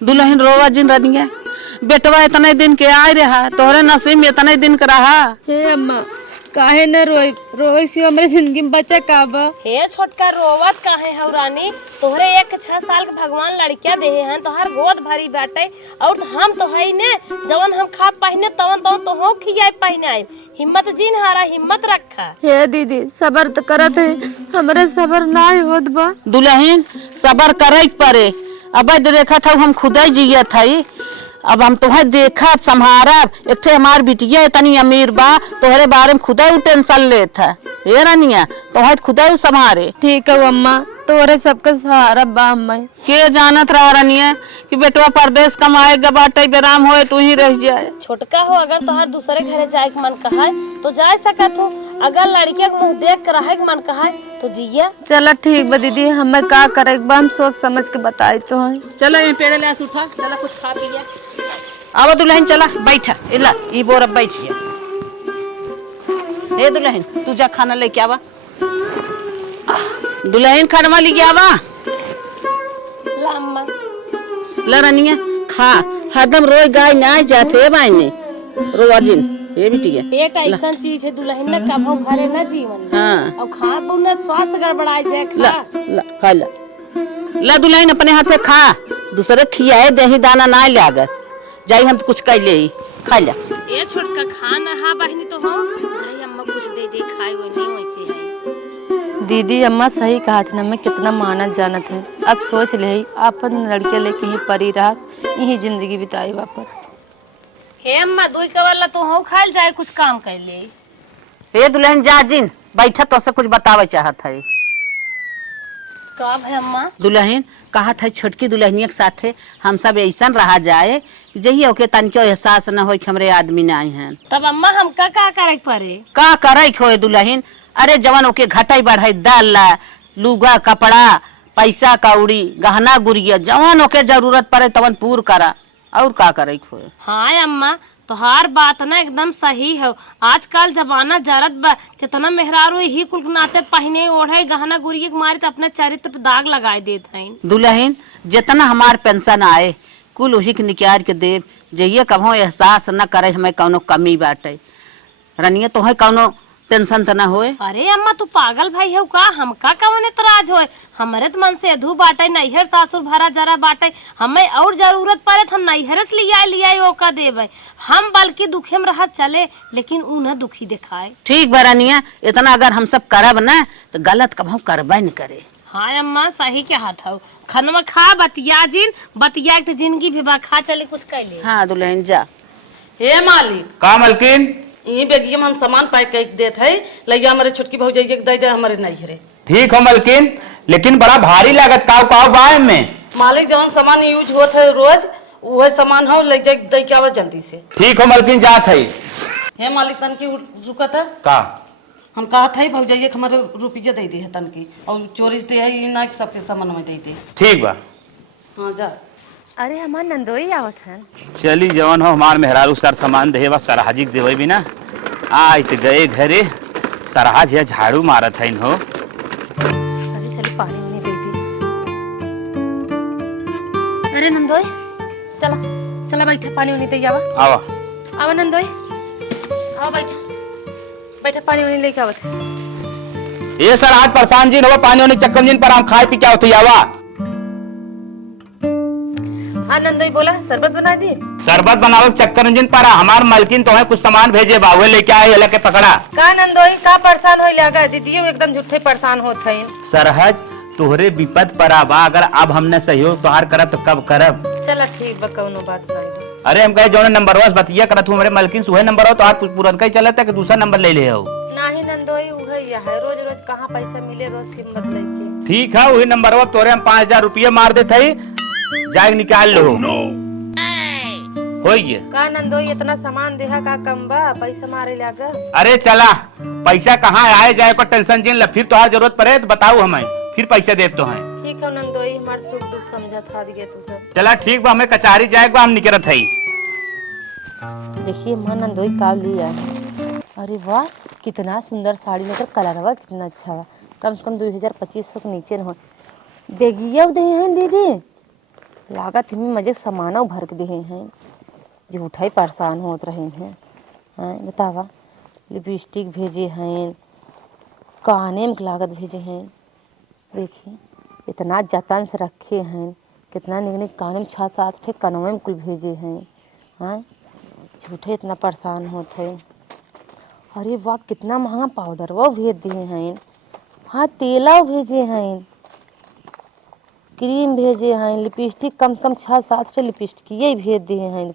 दुल्हन रोवा जिन रनिया बेटवा इतने दिन के आए रहा तोहरे नसीब में इतने दिन का रहा। हे अम्मा काहे न रोई रोई सी हमरे जिंदगी में बचा काबा। हे छोटका रोवत काहे हौ रानी, तोहरे 1-6 साल के भगवान लड़किया देहे हैं, तोहर गोद भरी बाटे और हम तो है ने जवन हम खा पहिने तवन तवन तो हो खियाए पहिने आए। हिम्मत जीन हारा हिम्मत रखा। हे दीदी सबर तो करत है, हमरे सबर ना होत बा। दुल्हन सबर करे परे, अब देखा था हम खुद ही जिया था। अब हम तुम्हें देखा संभारब, इतने हमार बिटिया इतनी अमीर बा तोहरे बारे में खुदा टेंशन लेता हे रानिया, तुम्हें खुदा संभारे। ठीक है अम्मा, तोरे सबका सहारा बा। अम्मा के जानत रहा रानिया कि बेटवा परदेश कमाएगा बाटे बेराम होए तू ही रह जाए। छोटका हो अगर तोहर दूसरे घरे जाए के मन कहा तो जा सकत हो, अगर लड़किया के मुंह देख कर रहे के मन कहा तो जिया। चला ठीक बा दीदी, हमें का करे बा हम सोच समझ के बताई तो है। चलो ये पेड़े ले उठा, चला कुछ खा पी लिया। अब दुल्हन चला बैठा, इला ई बोरा बैठ जा। ए दुल्हन तू जा खाना लेके आवा। दुल्हन खाना लेके आवा। ला अम्मा ला रानिया खा, हरदम रोई गाय ना जाते बाइने रोवा जिन ये बिटिया। पेट ऐसा चीज है दुल्हन ने कभो भरे ना जीवन। हां और खा बुना स्वास्थ्य गड़बड़ाई जाए। ला ला खा ला। ला दुल्हन अपने हाथे खा, दूसरे खियाए दही दाना ना लागत जाई हम तो कुछ कह ले खा ला। ए छोटका खाना हा बहनी तो हो जाई अम्मा कुछ दे दे खाए वो नहीं वैसे है। दीदी अम्मा सही कहा थी ना, मैं कितना मानत जानत है। अब सोच ले अपन लड़के लेके ही परी रहा यही जिंदगी बिताई वापस। हे अम्मा दुई कवाला तो हो खाल जाए कुछ काम कर ले। हे दुल्हन जा जिन बैठा तो से कुछ बतावे चाहत है। कब है अम्मा? दुल्हन कहा था छोटकी दुल्हनिया के साथे हम सब ऐसा रहा जाए जही ओके तनिको एहसास न हो कि हमरे आदमी न आए हैं। तब अम्मा हमका का करे पड़े? का करे खोए दुल्हन, अरे जवन ओके घटाई बढ़ाई दाल ला लुगा कपड़ा पैसा कौड़ी गहना गुड़िया जवन ओके जरूरत पड़े तवन पूर करा और का करे खोए। हाँ अम्मा तोहार बात ना एकदम सही है। आजकल जमाना जरत बा, कितना मेहरारू ही कुल नाते पहने ओढ़े गहना गुड़िया के मारे तो अपने चरित्र पे दाग लगाए देते हैं। दुल्हन जितना हमार पेंशन आए कुल उही के निकाल के देव, जइए कभो एहसास न करे हमें कौनो कमी बाटे। रनिया तो है कौनो टेंशन तो न होए। अरे अम्मा तू पागल भाई है का, हमका कौन एतराज होए? हमारे तो मन से अधू बाटे नैहर सासुर भरा जरा बाटे, हमें और जरूरत पड़े तो हम नैहर से लिया ओका देवे। हम बल्कि दुखे में रह चले लेकिन ऊ न दुखी दिखाए। ठीक बरानिया, इतना अगर हम सब करब ना तो गलत कभो करबे न करे। हाँ अम्मा सही क्या था, खनवा खा बतिया जिन बतिया के जिंदगी भी बा, खा चले कुछ कर ले। हाँ दुल्हन जा। हे मालिक का मलकिन ई बेगियम हम सामान पैक कर देत है, लइया हमारे छोटकी भौजाई के दे दे हमारे नहीं रे। ठीक हो मलकिन, लेकिन बड़ा भारी लागत काव काव बाय में। मालिक जवन सामान यूज होत है रोज वह सामान हो ले जाए दे के आवा जल्दी से। ठीक हो मलकिन जात है। हे मालिक तन की रुकत है का हम कहा था भौजाई के हमारे रुपया दे दे है तन की और चोरी दे है ई ना सबके सामान में दे दे। ठीक बा। हां जा। अरे हमार नंदोई आवत है। चली जवन हो हमार मेहरारू सर सामान दे बा सरहाजी के देवे भी ना आई तो गए घरे सरहाज या झाड़ू मारत है हो। अरे चली पानी उन्हें दे दी। अरे नंदोई चला चला बैठा पानी उन्हें दे आवा। आवा आवा नंदोई आवा बैठा बैठा पानी उन्हें लेके आवत। ये सरहाज परेशान जी हो पानी होने चक्कर जिन पर हम खाए पी क्या होती आवा। नंदोई बोला शरबत बना दी। शरबत बनावे चक्कर जिन पर हमार मलकिन तो है कुछ सामान भेजे बावे लेके आए ये लेके पकड़ा। का नंदोई का परेशान होई लगा दीदी एकदम झूठे परेशान होत है। सरहज तोहरे विपद पर आवा, अगर अब हमने सहयोग तोहार करब तो कब करब। चला ठीक बा कौनो बात नहीं। अरे हम कहे जो नंबर बस बतिया करत हूँ मेरे मलकिन सुहे नंबर हो तो आज पुरन का ही चलता है कि दूसरा नंबर ले ले हो। नहीं नंदोई उहे है रोज रोज कहाँ पैसा मिले रोज हिम्मत लेके। ठीक है वही नंबर तोरे हम 5000 रुपये मार देते जाए निकाल लो होइए। का नंदोई इतना सामान देहा का कम बा पैसा मारे लगा। अरे चला पैसा कहाँ आए जाए को टेंशन जिन ला, फिर तोहार जरूरत पड़े तो बताओ हमें फिर पैसे दे तो हैं। ठीक है नंदोई हमार सुख दुख समझा था दिए तू सब। चला ठीक बा हमें कचहरी जाए हम निकलत है। देखिए मां नंदोई का लिया। अरे वाह कितना सुंदर साड़ी मतलब कलरवा कितना अच्छा है, कम से कम 2000-2500 के नीचे न हो। बेगिया दे हैं दीदी लागत हमें मजे सामानो भर के दिए हैं, झूठा ही परेशान होत रहे हैं। हाँ बतावा, लिपस्टिक भेजे हैं, काने में लागत भेजे हैं, देखिए इतना जतन से रखे हैं, कितना निकने काने में 6-7 ठे कनवे में कुल भेजे हैं। हाँ झूठे इतना परेशान होते हैं। अरे वाह कितना महंगा पाउडर वो भेज दिए हैं। हाँ तेला भेजे हैं, क्रीम भेजे हैं, लिपस्टिक कम से कम 6-7 ठे लिपस्टिक ये भेज दिए हैं।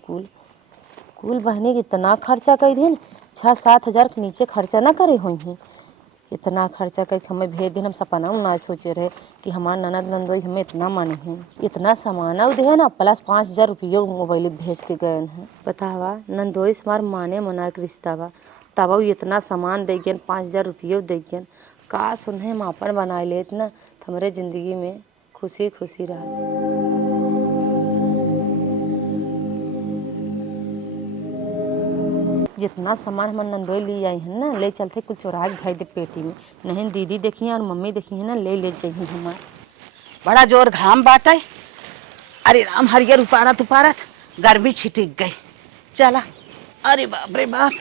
कुल बहनी इतना खर्चा कर दिए, 6-7 हज़ार के नीचे खर्चा ना करे हुई हैं। इतना खर्चा करके हमें भेज दिन, हम सपना ना सोचे रहे कि हमारे ननद नंदोई हमें इतना माने हैं। इतना सामान दे ना, प्लस 5,000 रुपये मोबाइल भेज के गए हैं। बतावा नंदोई से हमारे माने मना के रिश्ता बा, तब इतना सामान दे गए, 5,000 रुपये दे गए। का सुन हम अपन बना ले इतना, तो हमारे ज़िंदगी में खुशी खुशी रहा। जितना सामान हमारे नंदोई ले आई है ना, ले चलते कुछ चुरा के धर दे पेटी में, नहीं दीदी देखी और मम्मी देखी है ना, ले जाइए हमारे। बड़ा जोर घाम बाटे, अरे राम हरियर उपारत उपारत गर्मी छिटिक गई। चला, अरे बाप रे बाप,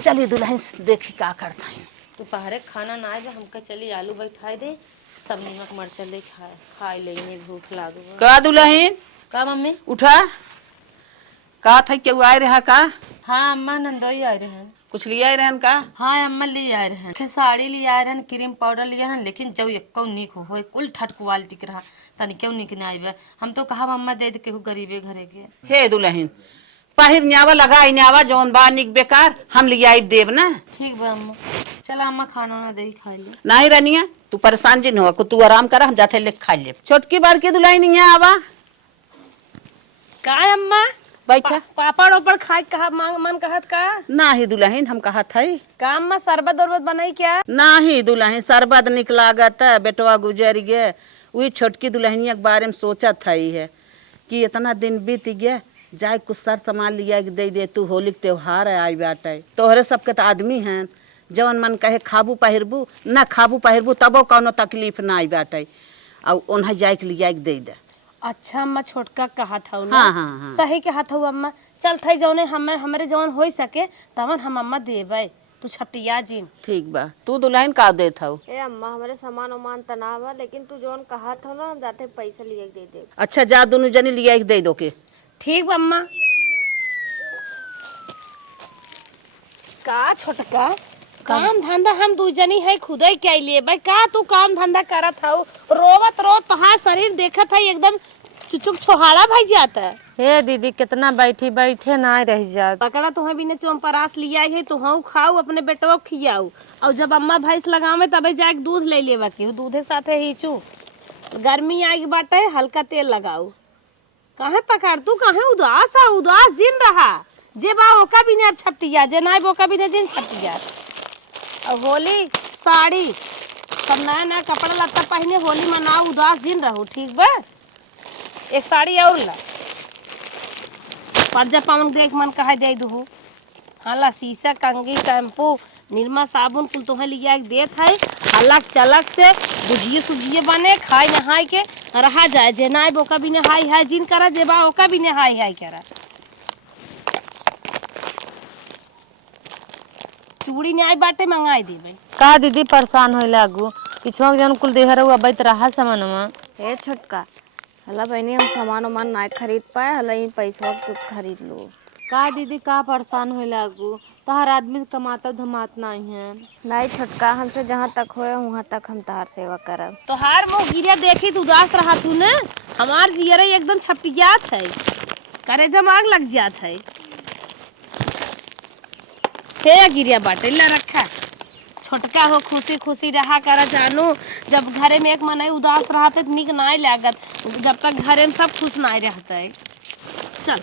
चलिए दुल्हन से देखी का करता है। दोपहर खाना ना आए हमका, चली आलू बैठाए दे, सब नमक मरचा ले खाए लेंगे, भूख लागो। का दुल्हन का मम्मी उठा, का था क्यों आए रहा का? हाँ अम्मा नंदोई आए रहे, कुछ लिया ही रहन का? हाँ अम्मा ले आए रहे, फिर साड़ी ले आए रहे, क्रीम पाउडर लिया है, लेकिन जब एको निक हो कुल ठट क्वालिटी के रहा, तनी क्यों निक नहीं आए। हम तो कहा अम्मा दे के गरीबे घरे के। हे दुल्हन पहिर न्यावा लगा न्यावा जौन बा निक बेकार, हम लिया देव ना। ठीक बा अम्मा, चला अम्मा खाना ना दे खा ले। नहीं रनिया तू परेशान जिन हो, तू आराम कर, हम जाते ले खा ले। छोटकी बार के दुल्हन यहाँ आवा, का अम्मा बैठा। पापड़ ओपड़ खाए कहा मांग मन कहत का? ना ही दुल्हन हम कहा था का अम्मा शरबत उरबत बनाई क्या? ना ही दुल्हन शरबत निक लागत है, बेटवा गुजर गए, वही छोटकी दुल्हनिया के बारे में सोचा था ही है कि इतना दिन बीत गया, जाए कुछ सर सामान लिया दे तू, होली के त्योहार है आई बाटे, तोहरे सबके तो आदमी हैं, जवन मन कहे खाबू पहिरबू ना खाबू पहिरबू तबो कौनो तकलीफ ना आई बाटे, और उन्हें जाए के लिया दे दे। अच्छा अम्मा छोटका कहा था ना? हाँ, हाँ, हाँ। सही कहा था अम्मा, चल थई जौने हमरे जौन हो सके तवन हम अम्मा देबै, तू छटिया जिन। ठीक बा, तू दुल्हन का दे था? ए अम्मा हमारे सामान उमान तनाव है, लेकिन तू जोन कहा था ना, हम जाते पैसा लिए दे दे। अच्छा जा दोनों जनी लिया दे दो के। ठीक बा अम्मा। का छोटका काम धंधा हम दू जनी है खुदे के लिए भाई, का तू काम धंधा करत हऊ? रोवत रोत तोहार शरीर देखत है एकदम चुचुक छोहाड़ा भाई जाता है। हे दीदी कितना बैठे ना रह जात। पकड़ा तुम्हें बिना चौंपरास लिया है, तुहू खाऊ अपने बेटवा खियाऊ, और जब अम्मा भैंस लगावे तबे जाके दूध ले लेवा की, दूधे साथे ही चू। गर्मी आई बाटे, हल्का तेल लगाऊ। कहाँ पकड़ तू, कहाँ उदास जिन रहा, जे बा ओका भी ने अब छपटिया, जे ना ओका भी ने जिन छपटिया। और होली साड़ी सब नया नया कपड़ा लत्ता पहने होली मनाओ, उदास जिन रहो, ठीक बा? एक साड़ी और ला, पर्जा पावन देख मन कहा दे दू। हाला शीशा कंगी शैम्पू निरमा साबुन कुल तुम्हें लिया देत है, हलक चलक से बुझिए सुझिए बने, खाए नहाए के रहा जाए, जे ना ओका भी नहाई है जिन करा, जे बा ओका भी नहाई है करा। चूड़ी न्याय बाटे मंगाई देवे। का दीदी परेशान होए लागू, पिछवा जन कुल देहर हुआ बैत रहा सामानमा। ए छोटका हला बहनी, हम सामान उमान ना खरीद पाए, हला ही पैसा तू खरीद लो। का दीदी का परेशान होए लागू, तहार आदमी कमाता धमात नहीं है। नहीं छोटका, हमसे जहाँ तक होए वहाँ तक हम तहार सेवा करब। तोहार मुँह गिरिया देखी तू उदास रहा तू ने, हमार जियरे एकदम छपटियात है, करेजा मांग लग जात है। हे गिरिया बाटे ला रखा, छोटका हो खुशी खुशी रहा कर जानू, जब घरे में एक मन उदास रहते निक नाई लागत, जब तक घरे में सब खुश नाई रहता है। चल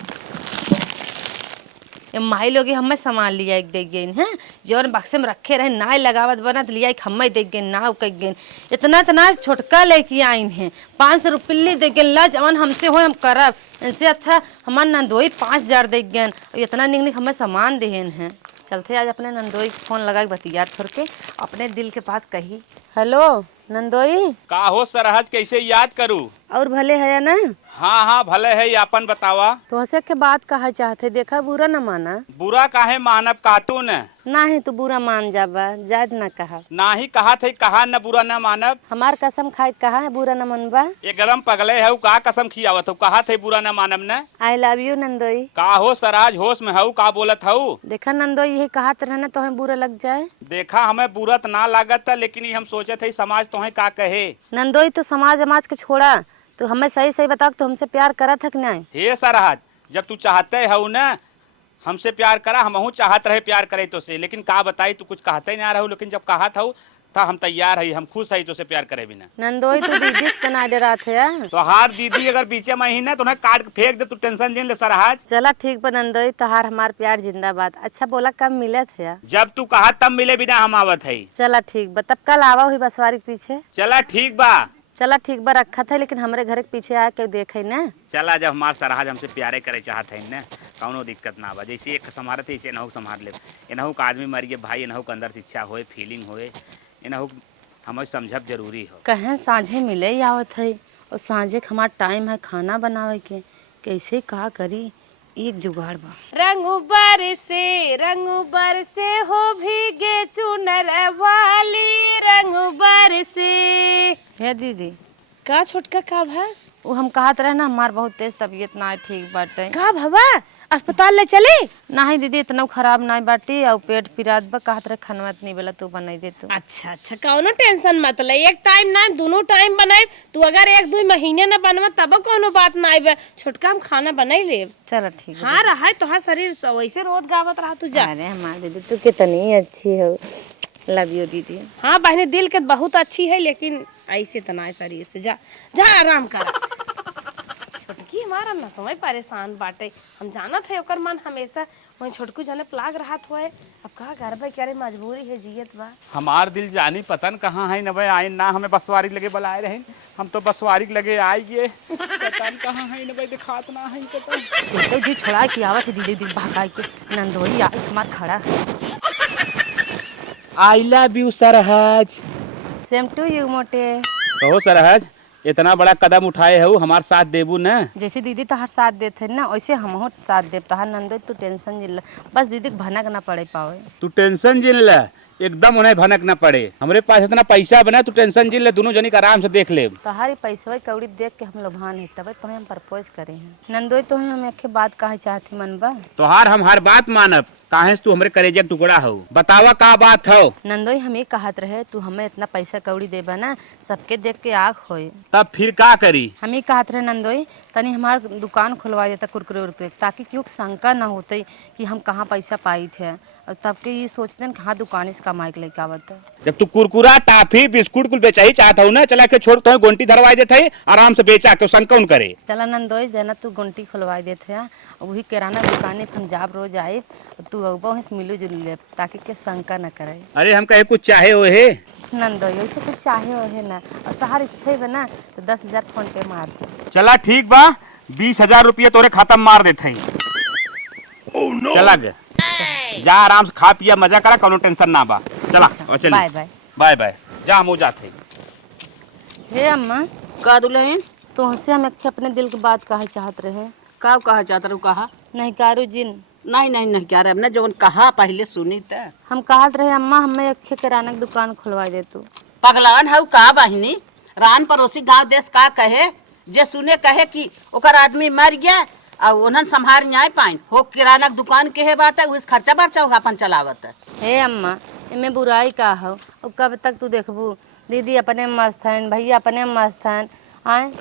ये माई लोग हमें सामान लिया एक देख गए हैं, जवन बक्से में रखे रहे नाई लगावत बना तो लिया हमें देख गए ना कह गए, इतना छोटका लेके आई हैं, 500 रुपये दे गए ला, जवन हमसे हो हम करब, इनसे अच्छा हमार नंदोई 5,000 दे गए, इतना निक निक हमें सामान देहन हैं। चलते आज अपने नंदोई फोन लगा के बतिया छोड़ के अपने दिल के बात कही। हेलो नंदोई। का हो सरहज कैसे याद करूं? और भले है ना? हाँ हाँ भले है, अपन बतावा। तो हसे के बात कहा चाहते, देखा बुरा न माना। बुरा काहे मानब कातू न? ना ही तू बुरा मान जाबा, जायद ना कहा। ना ही कहा थे, कहा न बुरा न मानब। हमार कसम खाए कहा है बुरा न मनबा। एकदम पगले है, का कसम खियावत हो, कहा थे बुरा न मानब न। आई लव यू नंदोई। का हो सराज, होश में हूँ, का बोलत हूँ? देखा नंदोई, यही कहत रहना तो हमें बुरा लग जाए। देखा हमें बुरत ना लागत था, लेकिन ये हम सोचे थे समाज तुम्हें का कहे। नंदोई तो समाज अमाज के छोड़ा, तो हमें सही सही बता, तो हमसे प्यार करा था कि नहीं? हे सराज, जब तू चाहते हो न हमसे प्यार करा, हमहू चाहत रहे प्यार करे तो से, लेकिन का बताई तू कुछ कहते ना रहो, लेकिन जब कहा था तो हम तैयार है, हम खुश है तो से प्यार करे बिना। नंदोई तो दीदी से ना डरा थे। तो हार दीदी अगर पीछे महीने तो उन्हें काट के फेंक दे, तू टेंशन जिन ले सराज। चला ठीक बा नंदोई, तहार हमार प्यार जिंदाबाद। अच्छा बोला कब मिले थे? जब तू कहा तब मिले बिना हम आवत है। चला ठीक बा, तब कल आवा हुई बसवारी के पीछे। चला ठीक बा। चला ठीक बा, रखा था, लेकिन हमारे घर के पीछे आके देखे ना। चला, जब हमार सराज हमसे प्यारे करे चाहत है न, कौनो दिक्कत ना बा। जैसे एक संभारत है, इसे नहु संभार ले। एनहु का आदमी मर गए भाई, एनहु के अंदर इच्छा होए, फीलिंग होए, एनहु हमें समझब जरूरी हो। कहें साँझे मिले आवत है, और साँझे हमार टाइम है खाना बनावे के, कैसे का करी, एक जुगाड़ बा। रंग बरसे हो भीगे चुनर वाली, रंग बरसे। हे दीदी, का छोटका का भा? वो हम कहत रहे ना, हमार बहुत तेज तबीयत ना ठीक बाटे। का भवा अस्पताल ले चले? नहीं दीदी, इतना खराब नहीं बाटी, और पेट पिरात बा, कहत रहे खनवा नहीं बेला तू बनाई दे तू। अच्छा अच्छा, कौनो टेंशन मत ले, एक टाइम ना दोनों टाइम बनाए। तू अगर एक दो महीने न बनवा तब कोनो बात ना आए, छोटका हम खाना बनाई ले। चलो ठीक है। हाँ रहा तो हाँ, शरीर वैसे रोज गावत रहा, तू जा। अरे हमारी दीदी तू कितनी अच्छी हो, लव यू दीदी। हाँ बहने, दिल के बहुत अच्छी है, लेकिन ऐसे तना है शरीर से। जा जा आराम कर। छोटकी हमारा ना समय परेशान बाटे, हम जाना थे ओकर मन हमेशा वही छोटकू जाने प्लाग रहा हुआ है। अब कहा घर पे क्या रे, मजबूरी है, जियत बा। हमार दिल जानी पतन कहाँ है न भाई, आए ना हमें बसवारी लगे बुलाए रहे, हम तो बसवारी लगे आए गए, पतन कहाँ है न भाई, दिखात ना है पता। तो जी छोड़ा की आवत है दीदी, दीदी भगाई के नंदोई आई हमार खड़ा। आई लव यू सरहज। सेम टू यू मोटे। कहो सरहज, इतना बड़ा कदम उठाए हो, हमार साथ देबू न? जैसे दीदी तोहार साथ देते ना, वैसे हम साथ देव तोहार नंदोई, तू टेंशन जिल, बस दीदी भनक ना पड़े पावे। तू टेंशन जिन ले, एकदम उन्हें भनक न पड़े। हमरे पास इतना पैसा बना, तू टेंशन जिन ले, दोनों जनी आराम से देख ले। तोहारी पैसा कौड़ी देख के हम लोभान है, तब तुम्हें हम प्रपोज करे हैं। नंदोई तो हम एक बात कहे चाहती मनबा। तोहार हम हर बात मानब, काहे से तू हमरे कलेजे टुकड़ा हो, बतावा का बात हो। नंदोई हम ये कहत रहे, तू हमें इतना पैसा कौड़ी देबा ना, सबके देख के आँख होए। तब फिर का करी? हम ये कहत रहे नंदोई, तनी हमार दुकान खुलवा देता कुरकुरे उरकुरे, ताकि क्यों शंका ना होते कि हम कहाँ पैसा पाई थे, और तब के ये सोचते हैं कहाँ दुकान से कमाई के लेके आवत है। जब तू कुरकुरा टाफी बिस्कुट कुल बेचा ही चाहता हूँ ना, चला के छोड़ तो गोंटी धरवाई देते है, आराम से बेचा के शंका उन करे। चला नंदोई, जना तू गुंटी खुलवा देते हैं, वही किराना दुकान हम जाब रोज आए, तू वहीं से मिलू जुलू ले, ताकि के शंका न करे। अरे हम कहे कुछ चाहे हो है नंदोई, वैसे कुछ चाहे हो है ना, और तहार इच्छा ही बना तो 10,000 फोन पे मार दे। चला ठीक बा, 20,000 रुपये तोरे खाता में मार देते हैं। चला गे, जा आराम से खा पिया मजा करा, कोनो टेंशन ना बा। चला और चल, बाय बाय। बाय बाय, जा हम हो जाते हैं। हे अम्मा, का दुल्हन, तुमसे हम एक अपने दिल की बात कहे चाहत रहे। का कहा चाहत रहू? कहा नहीं कारू जिन, नहीं क्या रे, हमने जवन कहा पहले सुनी त। हम कहत रहे अम्मा, हमें एक किराना की दुकान खुलवा दे तू। पगलान हऊ का बहिनी, रान पड़ोसी गांव देश का कहे, जे सुने कहे कि ओकर आदमी मर गया और उन्हन संभार न्याय पाइन हो, किराना की दुकान के है बाटा, उस खर्चा बर्चा अपन चलावत। हे अम्मा, इनमें बुराई का हो, और कब तक तू देखबू? दीदी अपने मस्त हैं, भैया अपने मस्त हैं, आए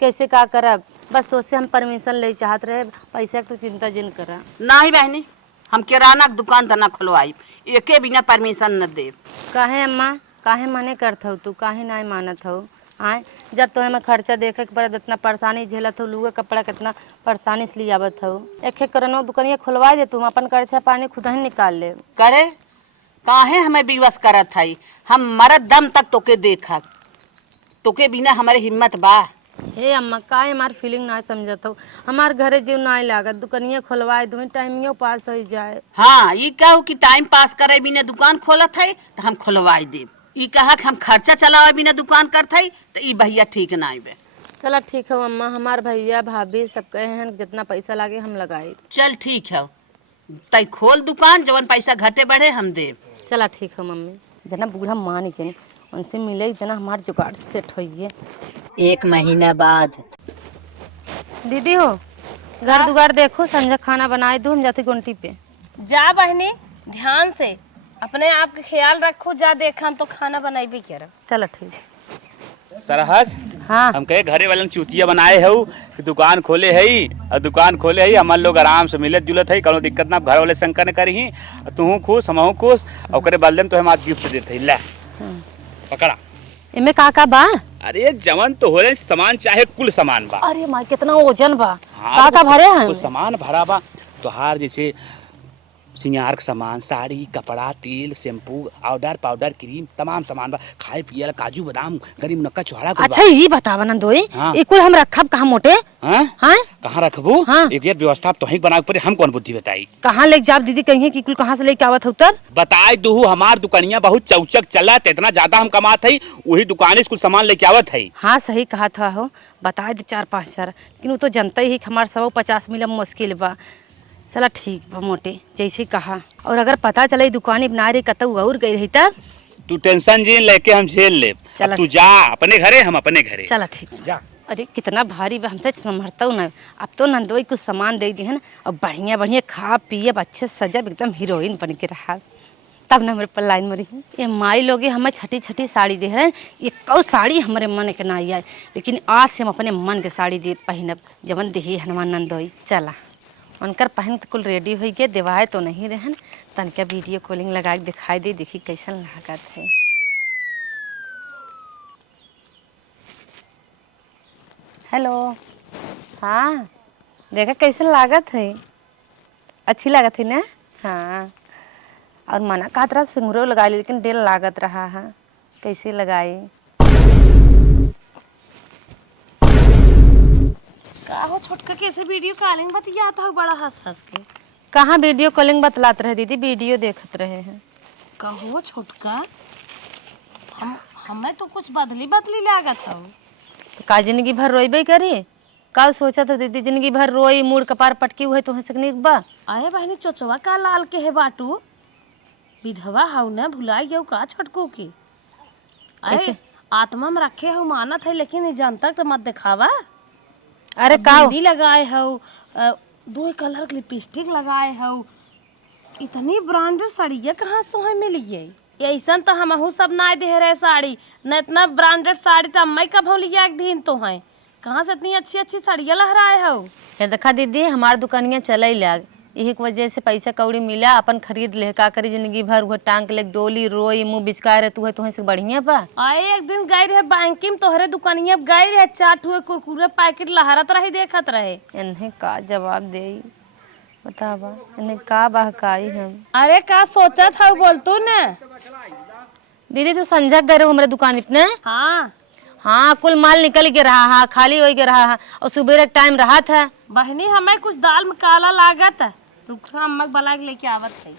कैसे का करब? बस तो से हम परमिशन ले चाहत रहे, पैसा की तू चिंता जिन करा। नहीं बहनी, हम किराना की दुकान तना खुलवाई, एके बिना परमिशन न दे। काहे अम्मा, काहे मने करत हो तू, काहे नहीं मानत हो? आए जब तो हमें खर्चा देखे के पड़े, इतना परेशानी झेलत हो, लुगा कपड़ा कितना परेशानी से लियावत हो, एक करनो दुकानिया खुलवा दे, तुम अपन खर्चा पानी खुद ही निकाल ले। करे काहे हमें विवश करत है, हम मरद दम तक तोके देखा, तोके बिना हमारे हिम्मत बा। हे अम्मा, काहे हमार फीलिंग ना समझत हो, हमार घरे जीव ना लागत, दुकानिया खुलवाए तुम्हें टाइमियो पास हो जाए। हाँ ये कहू कि टाइम पास करे बिना दुकान खोलत है तो हम खुलवाई दे, ई कहा कि हम खर्चा चलावे बिना दुकान करत है तो ई भैया ठीक ना आइबे। चला ठीक है मम्मा, हमार भैया भाभी सब कहे हैं जितना पैसा लागे हम लगाए। चल ठीक है, तई खोल दुकान, जवन पैसा घटे बढ़े हम दे। चला ठीक है मम्मी। जना बूढ़ा मान के उनसे मिले जना हमार जुगाड़ सेट होइए। 1 महीना बाद। दीदी हो घर दुगार देखो, संजय खाना बनाए दो, हम जाते गुंटी पे। जा बहनी ध्यान से अपने आप के ख्याल रखो, जा देखा तो खाना बनाई क्या। चलो ठीक। सरहज हाँ हम कहे घरे वाले चूतिया बनाए हऊ कि दुकान खोले हई, और दुकान खोले हई हमार लोग आराम से मिलत जुलत है, कोनो दिक्कत ना। घर वाले शंकर ने करी, तू खुश हमहू खुश, और ओकरे बदले में तो हम आज गिफ्ट देते ले पकड़ा। इमे का बा? अरे जवन तो हो रहे सामान चाहे कुल सामान बा। अरे माँ कितना वजन बा। हाँ, का भरे हैं? कुछ सामान भरा बा तोहार, जैसे सिंगार का सामान, साड़ी, कपड़ा, तेल, शैम्पू, पाउडर पाउडर, क्रीम, तमाम सामान बा। खाए पिए काजू बादाम, गरीब नक्का छोड़ा। अच्छा ये बतावा नंदोई, हाँ। ये कुल हम रखब कहाँ मोटे? हाँ? हाँ? कहाँ रखबू? हाँ। एक ये व्यवस्था तो ही बना पड़े, हम कौन बुद्धि बताई? कहाँ लेके जाब दीदी कहिए कि कुल कहाँ से लेके आवत हो तब? बताए दू हमार दुकानिया बहुत चौचक चलत, इतना ज्यादा हम कमात है, वही दुकान से कुछ सामान लेके आवत है। हाँ सही कहा था हो, बताए दे 4-5 हजार, लेकिन वो तो जनता ही हमारे 150 मिला मुश्किल बा। चला ठीक बा मोटे जैसे कहा, और अगर पता चले दुकानी बना रही कतऊ और गई रही तब? तू टेंशन जी लेके हम झेल ले। चला। तू जा अपने घरे, हम अपने घरे। चला ठीक जा। अरे कितना भारी बा, हमसे संभरता न। अब तो नंदोई कुछ सामान दे दी है ना, और बढ़िया बढ़िया खा पिए अच्छे सजब एकदम हीरोइन बन के रहा, तब न हमारे पर लाइन मरी। ये माई लोग हमें छठी छठी साड़ी दे रहे हैं, ये कौ साड़ी हमारे मन के ना आई, लेकिन आज से हम अपने मन के साड़ी दे पहनब जवन दे हनुमान नंदोई। चला उनकर पहन के कुल रेडी हो गए, देवाए तो नहीं रहन, तनका वीडियो कॉलिंग लगा के दिखाई दे, देखी कैसन लागत है। हेलो, हाँ देखा कैसन लागत है? अच्छी लागत है ना? हाँ, और मना कहा तरह सिंगरो लगा ली, लेकिन डेल लागत रहा है, कैसे लगाई? का हो छोटका कैसे वीडियो कॉलिंग बतियाता हो बड़ा हंस हंस के? कहाँ वीडियो कॉलिंग बतलात रहे दीदी, वीडियो देखत रहे हैं। कहो छोटका, हमें तो कुछ बदली बदली लागत हो। तो का जिंदगी भर रोइबे करी? का सोचा तो दीदी जिंदगी भर रोई मुड़ कपार पटकी हुए तो हंसकनीक बा? आए बहनी चोचवा का लाल के है बाटू, विधवा हाउ ना भुलाई गयो का छोटको की। ऐसे? आत्मा में रखे हो मानत है, लेकिन जनता तो मत दिखावा। अरे का बिंदी लगाए हो, 2 कलर की लिपस्टिक लगाए हो, इतनी ब्रांडेड साड़िया कहाँ से मिली है? ऐसा तो हमहू सब ना दे रहे साड़ी, न इतना ब्रांडेड साड़ी तो अम्मा कब हो लिया एक दिन तो है। कहाँ से इतनी अच्छी अच्छी साड़ियाँ लहराए हो? ये देखा दीदी हमार दुकानिया चले लाग, यही की वजह से पैसा कौड़ी मिला, अपन खरीद ले। का करी जिंदगी भर वो टांग ले डोली रोई मुंह बिचका रहे, तू है तुहे से बढ़िया बा। आए एक दिन गई रहे बैंक में, तोहरे दुकानिया गई रहे, 4 हुए कुरकुरे पैकेट लहरत रही देखत रहे। इन्हें का जवाब दे बतावा, इन्हें का बहकाई हम? अरे का सोचा था बोल तू न? दीदी तू संझा गए रहो हमारे दुकान इतने? हाँ हाँ कुल माल निकल के रहा है, खाली हो के रहा है, और सुबह एक टाइम रहा था। बहनी हमें कुछ दाल में काला लागत, रुखा अम्मा बला के लेके आवत है।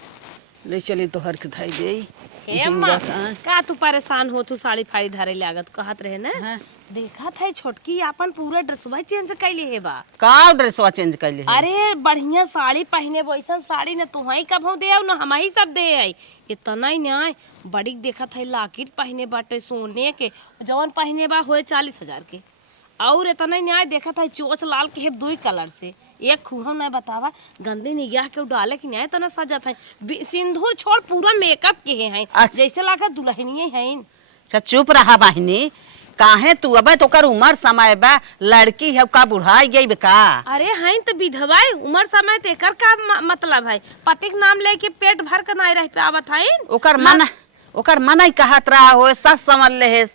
ले चली तो हर खाई दे। हे अम्मा का तू परेशान हो, तू साड़ी फाड़ी धरे लागत कहत रहे ना? हाँ। देखा था छोटकी अपन पूरा ड्रेसवा चेंज कैले है बा। का ड्रेसवा चेंज कैले है? अरे बढ़िया साड़ी पहने, वैसा साड़ी न तू ही कब दे आओ न हम ही सब दे आई। इतना ही न्याय बड़ी देखा था लाकिट पहने बाटे सोने के, जवन पहने बा होए 40,000 के, और इतना ही न्याय देखा था चोच लाल के है 2 कलर से। एक खूह न बतावा गंदे निगाह के डाले की न्याय तना सजत है, सिंदूर छोड़ पूरा मेकअप के हैं। अच्छा। जैसे लागा दुल्हनिये हैं। अच्छा चुप रहा बहनी, काहे तू अब तो कर उम्र समय बा, लड़की है का बुढ़ाई गई का? अरे हैं तो विधवा उम्र समय तेकर का मतलब है, पति के नाम लेके पेट भर के नहीं रह पावत है। ओकर मन ही कहत रहा हो, सच समझ ले है।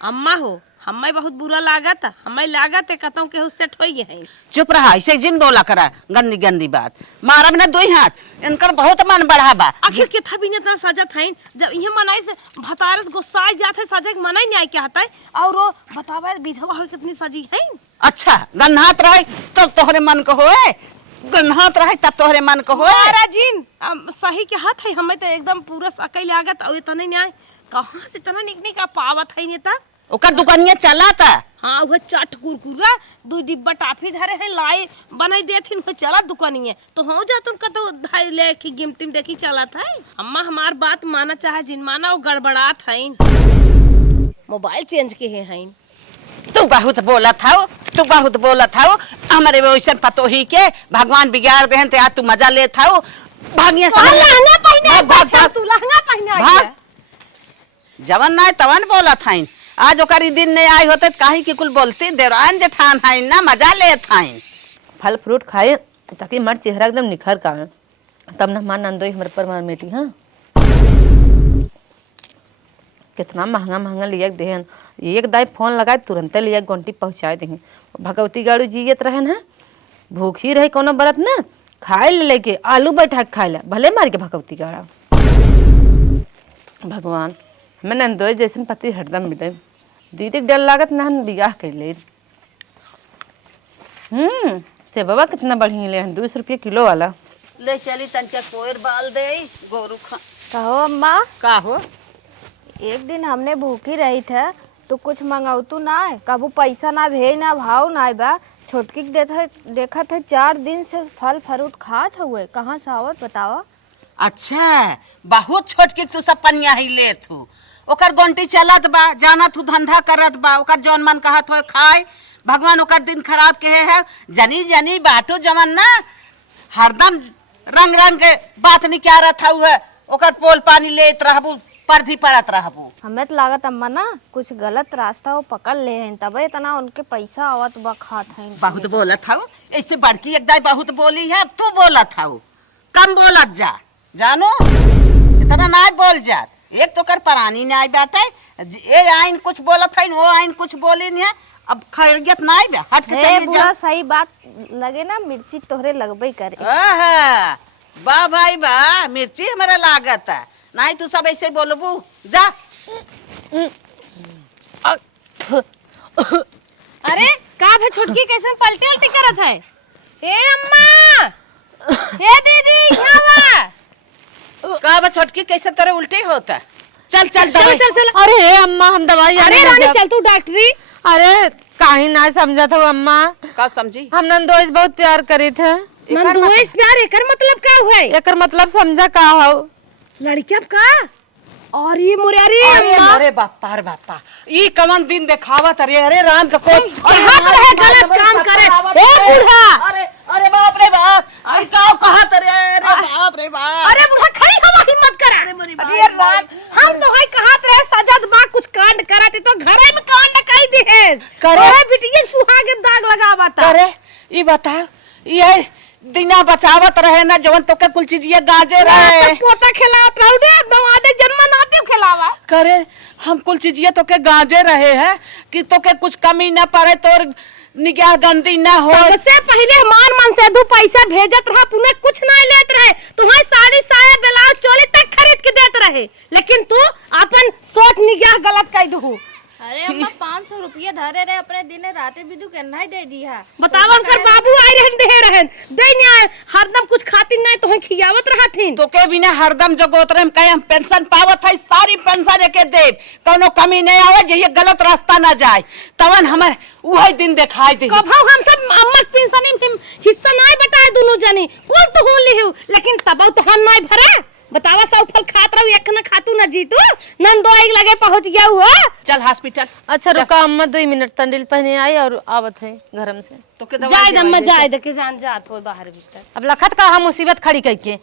अम्मा हो हमें बहुत बुरा लागत, हमें लागत है कहता के सेट हो गए हैं। चुप रहा, ऐसे जिन बोला करा गंदी गंदी बात। मारा बिना 2 हाथ, इनकर बहुत मन बढ़ा बा। आखिर के था बिना इतना सजत है, जब ये मनाई से भतारस गुस्सा जाते सजग मनाई नहीं क्या होता है, और वो बतावा विधवा हो कितनी सजी है। अच्छा गन्हात रहे तब तोहरे मन को होए, गन्हात रहे तब तोहरे मन को होए। महाराजिन सही के हाथ है, हमें तो एकदम पूरा सकई लागत, और इतना न्याय कहाँ से इतना निकने का पावत है नेता। ओकर दुकानिया चला था। हाँ वो चाट कुरकुरा 2 डिब्बा टाफी धरे हैं लाई बनाई देथिन वो चला दुकानिए तो हो जा तुम कतो धाई ले की गिमटिम देखी चला था। अम्मा हमार बात माना चाहे जिन माना वो गड़बड़ात है। मोबाइल चेंज के हैं। तू बहुत बोला था, तू बहुत बोला था। हमारे वैसे पतो ही के भगवान बिगाड़ देहन ते आज तू मजा ले था। भागिया समझ लहंगा पहने भाग भाग तू लहंगा पहने भाग। जवन ना तवन बोला था। आज ओकर दिन नहीं आई होते काहे की कुल बोलती देवरान जेठान है ना मजा ले था। फल फ्रूट खाए ताकि हमार चेहरा एकदम निखर का आवे। तब ना मान नंदोई हमारे पर मार मेटी। हाँ कितना महंगा महंगा लिया देहन। एक दाई फोन लगाए तुरंत लिया गोंटी पहुँचाए देहन। भगवती गाड़ू जियत रहन है भूखी रहे कोनो बरत ना खाए ले लेके आलू बैठा खाए ला भले मार के भगवती गाड़ा। भगवान मैं नंदोई जैसन पति हरदम मिले। दीदी डर लागत ना हम बियाह कर ले। से बाबा कितना बढ़िया ले 200 रुपये किलो वाला ले चली तनके कोयर बाल दे गोरू खा। कहो अम्मा, का हो एक दिन हमने भूखी रही थे तो कुछ मंगाऊ ना है, कबू पैसा ना भेज ना भाव ना बा। छोटकी के देखा थे 4 दिन से फल फ्रूट खात हुए, कहाँ से आवत बतावा। अच्छा बहुत छोट के तू सब पनिया ही ले तू ओकर गोंटी चलत बा जाना तू धंधा करत बा ओकर जौन मन कहत हो खाए। भगवान ओकर दिन खराब के है जनी जनी बाटो जमन ना हरदम रंग रंग के बात निकालत हुए ओकर पोल पानी लेत रहबू परधी परत रहबू। हमें तो लागत अम्मा ना कुछ गलत रास्ता वो पकड़ ले हैं तबे इतना उनके पैसा आवत बा खात हैं। बहुत बोलत हूँ ऐसे बड़की एक दाई बहुत बोली है तू बोलत हूँ कम बोलत जा जानो इतना ना बोल जा। एक तो कर परानी नहीं बात है ये आइन कुछ बोलत है वो आइन कुछ बोली नहीं है। अब खैरियत ना आई बा हट के चली जा। सही बात लगे ना मिर्ची तोहरे लगबे करे। वाह भाई वाह मिर्ची हमारा लागत है नहीं तू सब ऐसे बोलबू जा। अरे का भे छोटकी कैसे पलटी उल्टी करत है। हे अम्मा हे दीदी खावा का बा छोटकी कैसे तेरे उल्टी होता। चल चल दवाई चल। अरे अम्मा हम दवाई अरे रानी चल तू डॉक्टरी। अरे काहे ना समझा था अम्मा। का समझी हम नंदोई बहुत प्यार करे थे। नंदोई प्यार एकर मतलब का हुआ है। एकर मतलब समझा का हो लड़की अब का और ये मुरारी अरे बापा रे बापा ये कवन दिन देखावत अरे राम का कोई हाथ रहे गलत काम करे ए बूढ़ा। अरे अरे बाप रे बाप आई का कहत अरे बाप रे बाप। अरे बूढ़ा खड़ी हवा हिम्मत करा। अरे राम हम तो है कहत रहे सजद बा कुछ कांड करत तो घरे में कांड कई दी है करे बिटिया सुहागे दाग लगावत अरे ये बता ये दिना बचावत रहे ना जवन तो के कुल चीज ये गाजे रहे पोता खिलावत रहू दे दवादे जन्म नाते खिलावा करे हम कुल चीज ये तो के गाजे रहे हैं कि तो के कुछ कमी ना पड़े तो निगाह गंदी ना हो। सबसे पहले हमार मन से 2 पैसा भेजत रहा पुणे कुछ ना लेत रहे तुम्हारी साड़ी साया ब्लाउज चोली तक खरीद के देत रहे लेकिन तू अपन सोच निगाह गलत कर दू। अरे अम्मा 500 रुपया धरे रहे अपने दिन राते भी करना ही दे दिया। बतावन कर बाबू आए रहन दे रहन दे नहीं हरदम कुछ खाती नहीं तो खियावत रहथिन तो के बिना हरदम जगोत रहे कहे हम पेंशन पावत है सारी पेंशन के दे कोनो कमी नहीं आवे जे गलत रास्ता ना जाए तवन हमर वही दिन दिखाई दे। कभो हम सब अम्मा पेंशन हिस्सा नहीं बताए दोनों जने कौन तो हो लिहु लेकिन तब तो हम नहीं भरे बतावा सब फल खात रहू एक ना खातू ना जीतू नंदोई लगे पहुंच गया हुआ। चल हॉस्पिटल। अच्छा रुका अम्मा 2 मिनट तंडिल पहने आई और आवत है घरम से तो के जाए अम्मा जाए देखे जान जात हो बाहर भीतर। अब लखत का हम मुसीबत खड़ी करके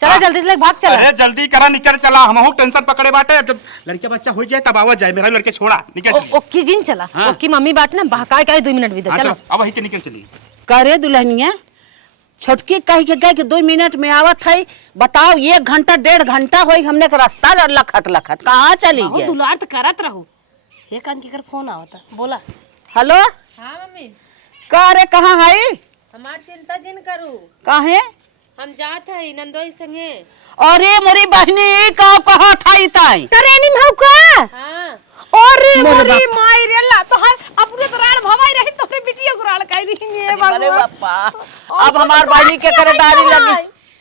चला जल्दी से भाग चला। अरे जल्दी करा निकल चला हम टेंशन पकड़े बाटे जब लड़का बच्चा हो जाए तब आवाज जाए मेरा लड़के छोड़ा निकल ओकी जिन चला हाँ। ओकी मम्मी बाट ना बहका के 2 मिनट भीतर चलो अब वही के निकल चली। करे दुल्हनिया छोटकी कह के गए कि 2 मिनट में आवत है बताओ 1 घंटा 1.5 घंटा होई हमने के रास्ता लखत लखत कहाँ चली बहुत गए। दुलार तो करत रहू ये कान की कर फोन आवता बोला। हेलो हां मम्मी का रे कहाँ है हमार चिंता जिन करू काहे हम जात है नंदोई संगे। अरे मोरी बहनी का कहा था इताई ट्रेनिंग हो का हां अरे मोरी माई रे ला तो है अपने तो राण भवाई रही तोरे बिटिया गुराल कह दी ये अरे बापा अब हमार बहनी के करे दारी लगी